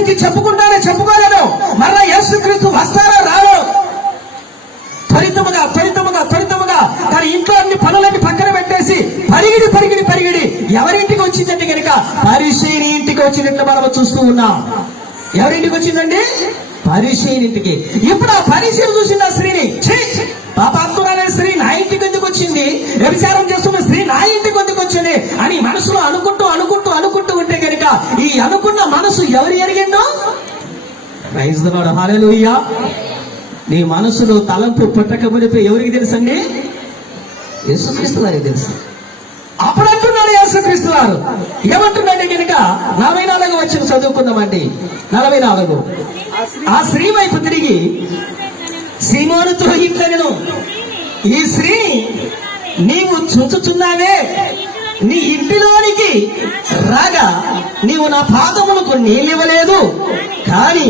స్థితి చెప్పుకుంటానే చెప్పుకోలేను మరలా యేసుక్రీస్తు వస్తారో రారో? త్వరితముగా త్వరితముగా త్వరితముగా తన ఇంట్లో అన్ని పనులన్నీ పక్కన పెట్టేసి పరిగిడి పరిగిడి పరిగిడి ఎవరింటికి వచ్చిందంటే కనుక పరిశీని ఇంటికి వచ్చినట్లు మనం చూస్తూ ఉన్నాం. ఎవరింటికి వచ్చిందండి? పరిశీని ఇంటికి. ఇప్పుడు ఆ పరిశీలి చూసింది ఆ స్త్రీని ఛీ! వ్యభిచారం చేస్తున్న స్త్రీ నా ఇంటి కొద్దికి వచ్చింది అని మనసులో అనుకుంటూ అనుకుంటూ అనుకుంటూ ఉంటే కనుక ఈ అనుకున్న మనసు ఎవరు ఎరిగిందో? ప్రైజ్ ద లార్డ్ నీ మనసులో తలంపు పుట్టక ఎవరికి తెలుసండి? యేసుక్రీస్తు వారికి తెలుసు. అప్పుడు అంటున్నాడు యేసుక్రీస్తు వారు. ఏమంటున్నాడు కనుక నలభై నాలుగు వచ్చిన చదువుకుందామండి. నలభై నాలుగు. ఆ స్త్రీ వైపు తిరిగి సీమోనుతో నేను ఈ స్త్రీ నీవు చూచుచున్నావే. నీ ఇంటిలోనికి రాగా నీవు నా పాదములకు నీళ్ళివ్వలేదు. కానీ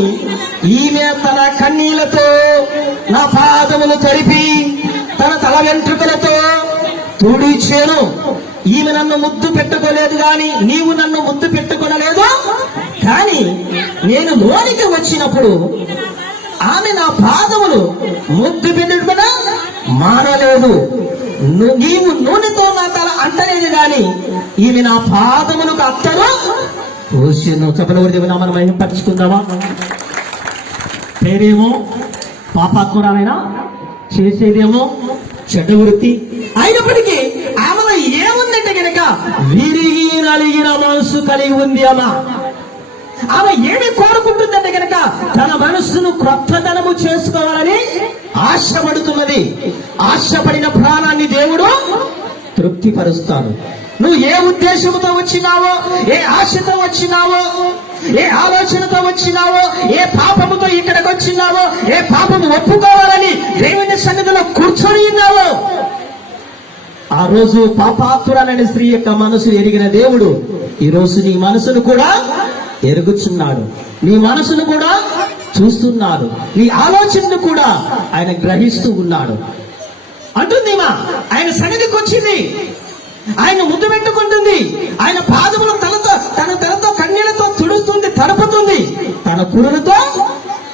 ఈమె తన కన్నీళ్ళతో నా పాదములు తరిపి తన తల వెంట్రుకలతో తుడిచేను. ఈమె నన్ను ముద్దు పెట్టుకోలేదు గాని నీవు నన్ను ముద్దు పెట్టుకొనలేదు. కానీ నేను లోనికి వచ్చినప్పుడు ఆమె నా పాదములు ముద్దు పెట్టుకున్నా మానలేదు. నీవు నూనెతో నా తల అంటలేదు గాని ఈమె నా పాదములకు అత్తరు. పోషను చెప్పలవరి దేవుని మనం మహింపరచుకుందామా? పేరేమో పాపాత్మురాలైనా చేసేదేమో చెడ్డ వృత్తి. అయినప్పటికీ ఆమెలో ఏముందంటే గనక విరిగి నలిగిన మనసు కలిగి ఉంది అమ్మా. ఆమె ఏమి కోరుకుంటుందంటే గనక తన మనస్సును క్రొత్తదనము చేసుకోవాలని ఆశపడుతున్నది. ఆశపడిన దేవుడు తృప్తిపరుస్తాడు నువ్వు ఏ ఉద్దేశంతో వచ్చినావో ఏ ఆశతో వచ్చినావో ఏ ఆలోచనతో వచ్చినావో ఏ పాపముతో ఇక్కడికి వచ్చినావో ఏ పాపము ఒప్పుకోవాలని దేవుని సన్నిధిలో కూర్చొని ఉన్నావో ఆ రోజు పాపాతురాలనే స్త్రీ యొక్క మనసు ఎరిగిన దేవుడు ఈ రోజు నీ మనసును కూడా ఎరుగుచున్నాడు. నీ మనసును కూడా చూస్తున్నాడు. నీ ఆలోచనను కూడా ఆయన గ్రహిస్తూ ఉన్నాడు. అంటుంది మా ఆయన సన్నిధికి వచ్చింది. ఆయన ముద్దు పెట్టుకుంటుంది. ఆయన పాదములు తనతో తన తనతో కన్నీళ్ళతో తుడుస్తుంది తడుపుతుంది. తన కురులతో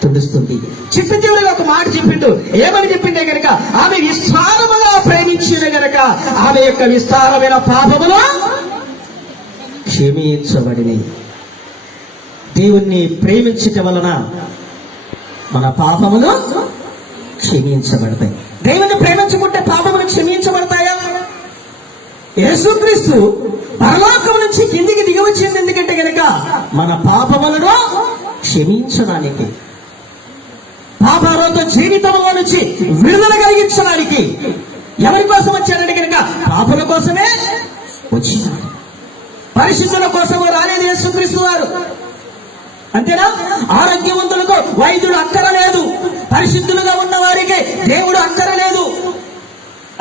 తుడుస్తుంది. చిట్ట చివరిగా ఒక మాట చెప్పిండు. ఏమని చెప్పిండే గనక ఆమె విస్తారముగా ప్రేమించిన గనక ఆమె యొక్క విస్తారమైన పాపములు క్షమించబడినవి దేవుణ్ణి ప్రేమించటం వలన మన పాపములు క్షమించబడతాయి. దేవుని ప్రేమించుకుంటే పాపములు క్షమించబడతాయా? యేసుక్రీస్తు పరలోకం నుంచి కిందికి దిగి వచ్చింది ఎందుకంటే గనక మన పాపములను క్షమించడానికి పాపాలతో జీవితంలో నుంచి విడుదల కలిగించడానికి ఎవరి కోసం వచ్చాడంటే గనక పాపల కోసమే వచ్చినాడు. పరిశుద్ధుల కోసం రాలేదు యేసుక్రీస్తు వారు. అంతేనా? ఆరోగ్యవంతులకు వైద్యుడు అక్కరలేదు పరిశుద్ధులు ఉన్న వారికి దేవుడు అక్కరలేదు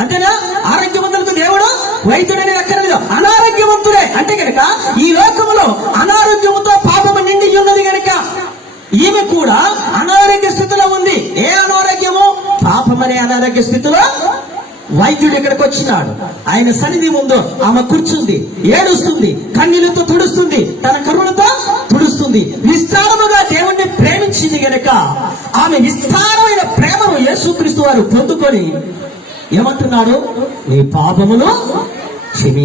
అంతేనా? ఆరోగ్యవంతులకు దేవుడు వైద్యుడు అనేది అక్కర్లేదు. అనారోగ్యవంతుడే. అంటే కనుక ఈ లోకములో అనారోగ్యముతో పాపము నిండి ఉన్నది కనుక ఈమె కూడా అనారోగ్య స్థితిలో ఉంది. ఏ అనారోగ్యము? పాపం అనే అనారోగ్య స్థితిలో వైద్యుడు ఇక్కడికి వచ్చినాడు. ఆయన సన్నిధి ముందు ఆమె కూర్చుంది ఏడుస్తుంది కన్నీళ్ళతో తుడుస్తుంది తన కరుణతో తుడుస్తుంది. విస్తారముగా దేవుణ్ణి ప్రేమించింది గనక ఆమె విస్తారమైన ప్రేమను యేసుక్రీస్తు వారు పొందుకొని ఏమంటున్నాడు? నీ పాపమును క్షమి